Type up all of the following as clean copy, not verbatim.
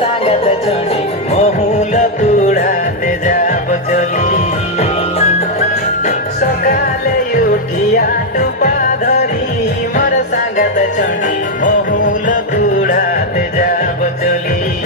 सांगत चढ़ी महूल कुड़ाते जाब चली सकाले उठिया टुपा धरी मोर सांगत चढ़ी महूल कुड़ाते जाब चली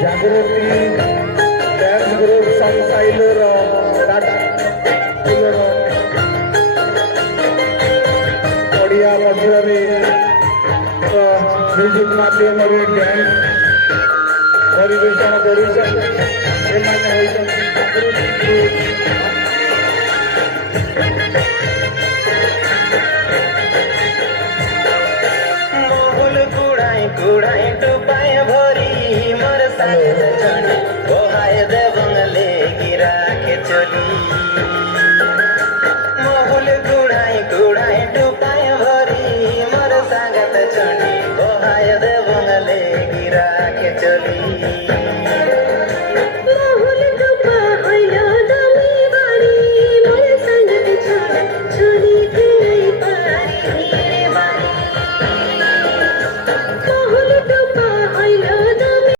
जागृति डांस ग्रुप संसाइलर ओडिया मध्य म्यूजिक माध्यम डांस परिवेशन कर